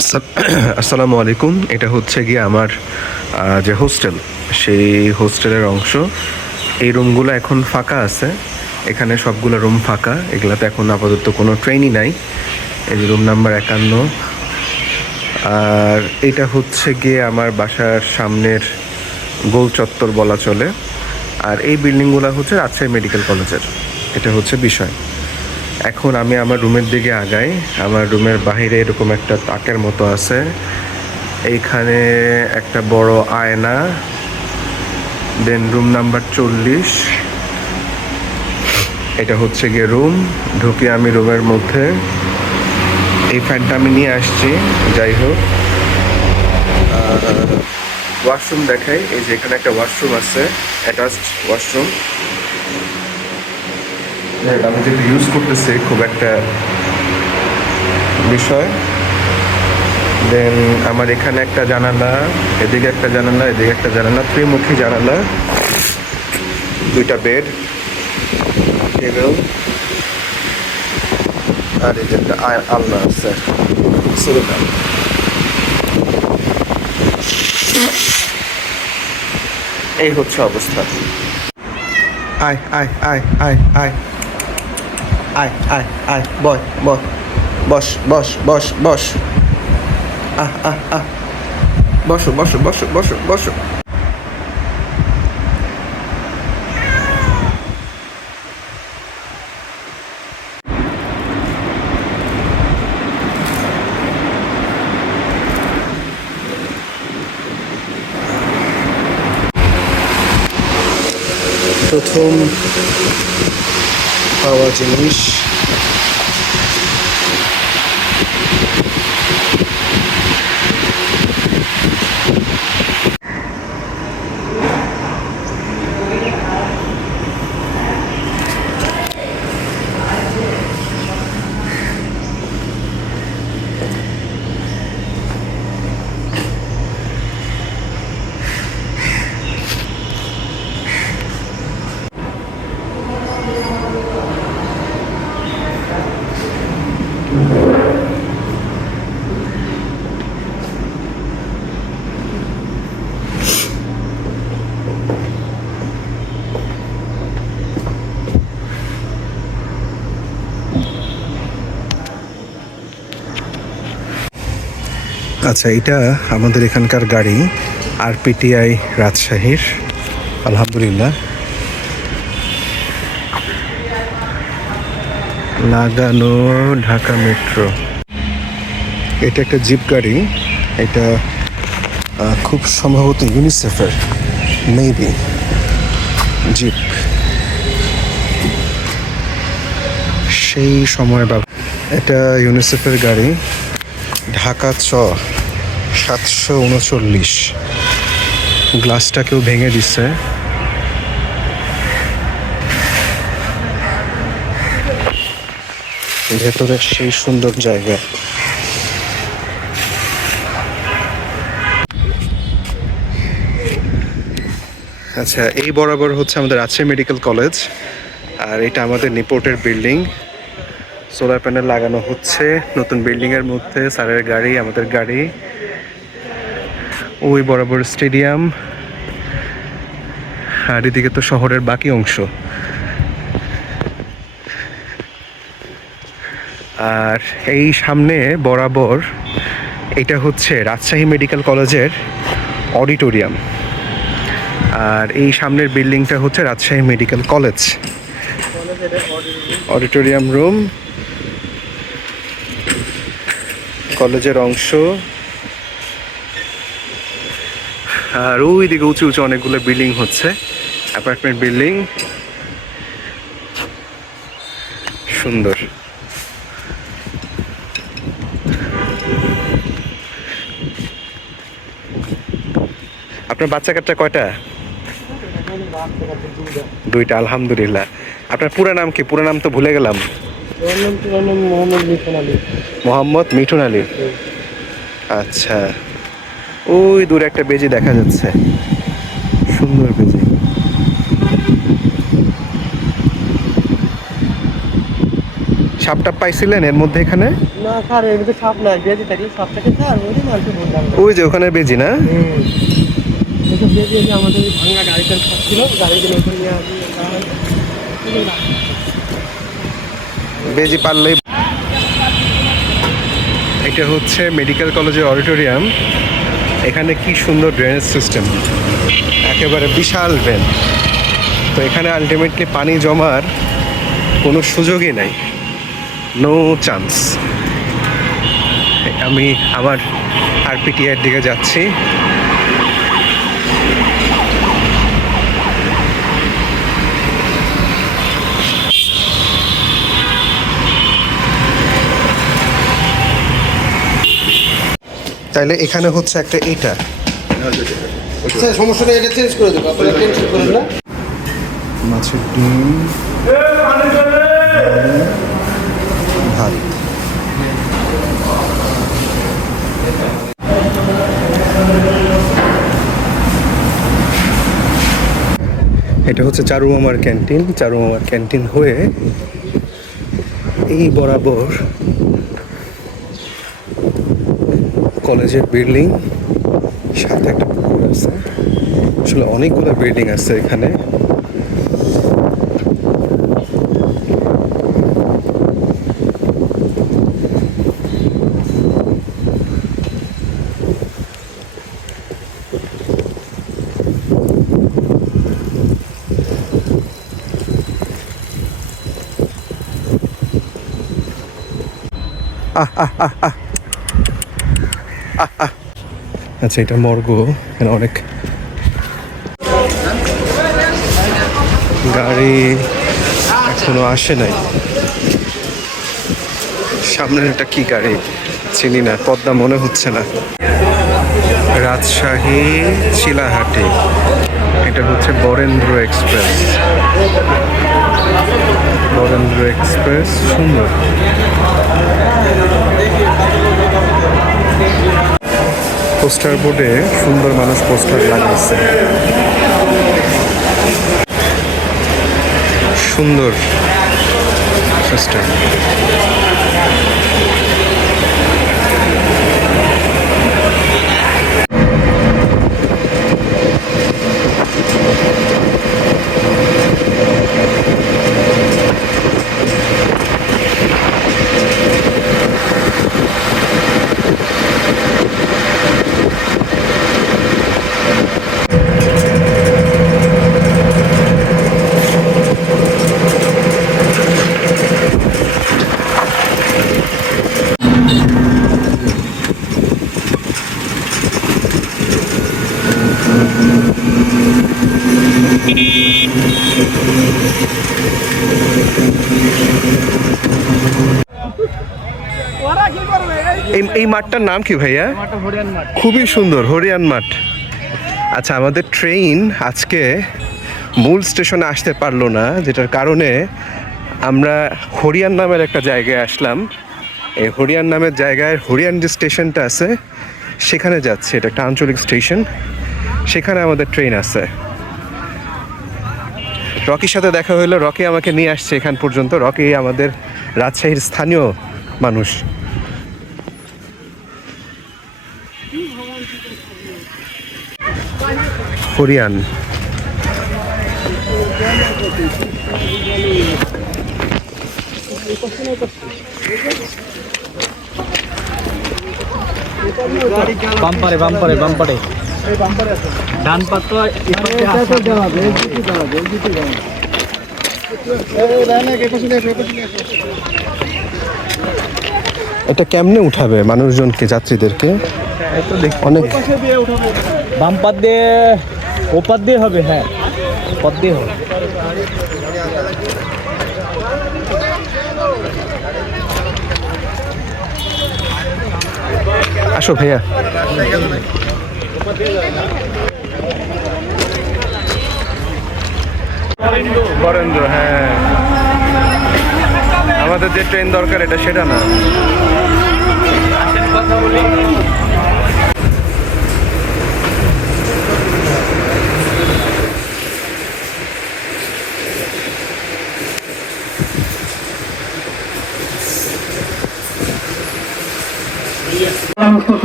আসসালামু আলাইকুম। এটা হচ্ছে গিয়ে আমার যে হোস্টেল, সেই হোস্টেলের অংশ। এই রুমগুলো এখন ফাঁকা আছে। এখানে সবগুলো রুম ফাঁকা, এগুলাতে এখন আপাতত কোনো ট্রেনই নাই। এই যে রুম নাম্বার 51। আর এটা হচ্ছে গিয়ে আমার বাসার সামনের গোল চত্বর বলা চলে। আর এই বিল্ডিংগুলো হচ্ছে রাজশাহী মেডিকেল কলেজের। এটা হচ্ছে বিষয়। এখন আমি আমার রুমের দিকে আগাই। আমার রুমের বাহিরে এরকম একটা তাকের মতো আছে। এইখানে একটা বড় আয়না। দেন রুম নাম্বার 40। এটা হচ্ছে গিয়ে রুম। ঢুকে আমি রুমের মধ্যে। এই ফ্যানটা আমি নিয়ে আসছি। যাই হোক, ওয়াশরুম দেখাই। এই যে এখানে একটা ওয়াশরুম আছে, অ্যাটাচড ওয়াশরুম। আমি যেটা ইউজ করতেছি খুব একটা বিষয়। দেন আমার এখানে একটা জানালা, এদিকে একটা জানালা, এদিকে একটা জানালা, ত্রিমুখী জানালা। দুইটা বেড, টেবিল, আর এই যে একটা আলনা আছে। এই হচ্ছে অবস্থা। আয় আয় আয় আয় আয় আয় আয় আয়, বয় বয়, বস বস বস বস, আহ আহ আহ, বসো বসো বসো বসো বসো। প্রথম পাওয়া জিনিস, আচ্ছা, এটা আমাদের এখানকার গাড়ি, আরপিটিআই রাজশাহীর। আলহামদুলিল্লাহ, লাগানো ঢাকা মেট্রো। এটা একটা জিপ গাড়ি। এটা খুব সম্ভবত ইউনিসেফের, মেবি জিপ। সেই সময় এটা ইউনিসেফের গাড়ি। ঢাকা 739। গ্লাসটা কেউ ভেঙে দিচ্ছে। ভেতরে সেই সুন্দর জায়গা। আচ্ছা, এই বরাবর হচ্ছে আমাদের রাজশাহী মেডিকেল কলেজ। আর এটা আমাদের নিপোর্টের বিল্ডিং। সোলার প্যানেল লাগানো হচ্ছে নতুন বিল্ডিংয়ের মধ্যে। স্যারের গাড়ি, আমাদের গাড়ি। ওই বরাবর স্টেডিয়াম। আর এদিকে তো শহরের বাকি অংশ। আর এই সামনে বরাবর এটা হচ্ছে রাজশাহী মেডিকেল কলেজের অডিটোরিয়াম। আর এই সামনের বিল্ডিংটা হচ্ছে Rajshahi medical college auditorium room, কলেজের অংশ। আর ওই দিকে উঁচু উঁচু অনেকগুলো বিল্ডিং হচ্ছে, অ্যাপার্টমেন্ট বিল্ডিং। সুন্দর। আপনার বাচ্চা কাচ্চা কয়টা? দুইটা, আলহামদুলিল্লাহ। আপনার পুরো নাম কি? পুরো নাম তো ভুলে গেলাম। মোহাম্মদ মিঠুন আলী। আচ্ছা, ওই দূরে একটা বেজি দেখা যাচ্ছে, সুন্দর বেজি। সাপটাপ পাইছিলেন এর মধ্যে এখানে? না স্যার এর ভিতরে সাপ নাই, বেজি থাকলে সাপটাকে স্যার ওই মারতে বললাম। ওই যে ওখানে বেজি না, এসব বেজি এসে আমাদের ভাঙা গাড়িটার সাপ ছিল, গাড়িতে নতুন নিয়ে আসি। বেজি পারলেই। এটা হচ্ছে মেডিকেল কলেজের অডিটোরিয়াম। এখানে কি সুন্দর ড্রেনেজ সিস্টেম, একেবারে বিশাল ড্রেন। তো এখানে আলটিমেটলি পানি জমার কোনো সুযোগই নাই, নো চান্স। আমি আমার আরপিটিআর দিকে যাচ্ছি। তাইলে এখানে হচ্ছে একটা এটা সমস্যা নেই, এটা চেঞ্জ করে দেবো, আপনারা টেনশন করেন না। মাছের ডিম, ভাত। এটা হচ্ছে চারু মামার ক্যান্টিন। চারু মামার ক্যান্টিন হয়ে এই বরাবর কলেজের বিল্ডিং, সাথে একটা পুকুর আছে। আসলে অনেকগুলো বিল্ডিং আছে এখানে। আচ্ছা, এটা মর্গো। এখানে অনেক গাড়ি এখনো আসে নাই। সামনের এটা কি গাড়ি চিনি না, পদ্মা মনে হচ্ছে না। রাজশাহী চিলাহাটি, এটা হচ্ছে বরেন্দ্র এক্সপ্রেস। বরেন্দ্র এক্সপ্রেস সুন্দর। পোস্টার বোর্ডে সুন্দর মানুষ পোস্টার লাগিয়েছে, সুন্দর সিস্টেম। এই মাঠটার নাম কি ভাইয়া? খুবই সুন্দর, হরিয়ান মাঠ। আচ্ছা, আমাদের ট্রেন আজকে মূল স্টেশনে আসতে পারলো না, যেটার কারণে আমরা হরিয়ান নামের একটা জায়গায় আসলাম। এই হরিয়ান নামের জায়গায় হরিয়ান যে স্টেশনটা আছে সেখানে যাচ্ছে। এটা একটা আঞ্চলিক স্টেশন, সেখানে আমাদের ট্রেন আছে। রকির সাথে দেখা হলো, রকি আমাকে নিয়ে আসছে এখান পর্যন্ত। রকি আমাদের রাজশাহীর স্থানীয় মানুষ। হরিয়ান বাম্পারে বাম্পারে বাম্পারে ডান পাত তো এটা কেমনে উঠাবে মানুষজনকে, যাত্রীদেরকে? অনেক বাম পাত দিয়ে ওপাত দিয়ে হবে। হ্যাঁ, পথ দিয়ে হবে। আসো ভাইয়া। বরেন্দ্র, হ্যাঁ, আমাদের যে ট্রেন দরকার এটা সেটা না। কথা বলি।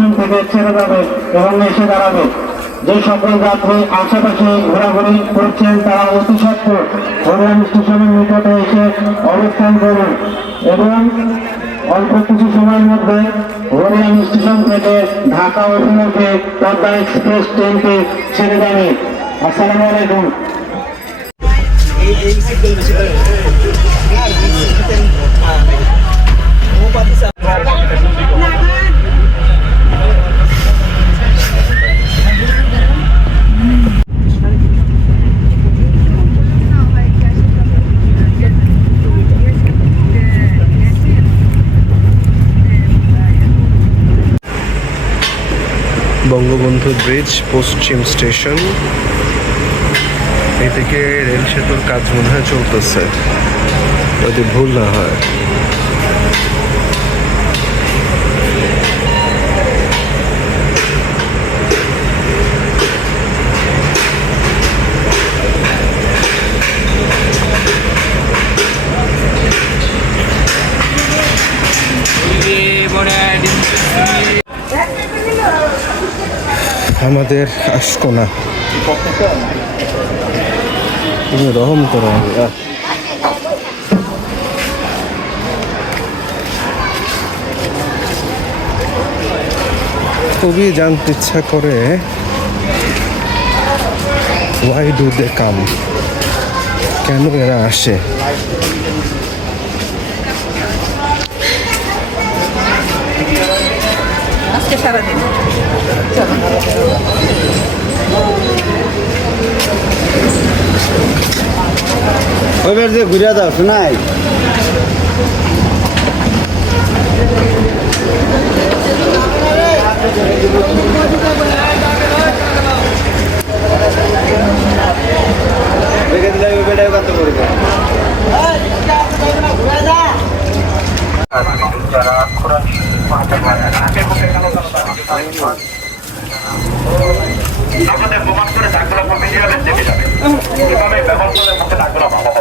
স্টেশন থেকে ছেড়ে যাবে এবং এসে দাঁড়াবে। যে সকল যাত্রী আশেপাশে ঘোরাঘুরি করছেন তারা অতি সত্ত্বর হরিয়ান স্টেশনের নিকটে এসে অবস্থান করুন এবং অল্প কিছু সময়ের মধ্যে হরিয়ান স্টেশন থেকে ঢাকা অভিমুখে পদ্মা এক্সপ্রেস ট্রেনটি ছেড়ে যাবে। আসসালামু আলাইকুম। বঙ্গবন্ধু ব্রিজ পশ্চিম স্টেশন, এদিকে রেল সেতুর কাজ মনে হয় চলতেছে যদি ভুল না হয়। আমাদের আশকোনা তুমি রহম করো। খুবই জানতে ইচ্ছা করে ওয়াই ডু দে কাম, কেন এরা আসে। আজকে সারাদিন ওইবার যে ঘুরে দাও শোনাই। আমাদের প্রমাণ করে ডাকগুলো কমে যাবে দেখে যাবে এভাবে ব্যবহার করে মুখে ডাকগুলো ভালো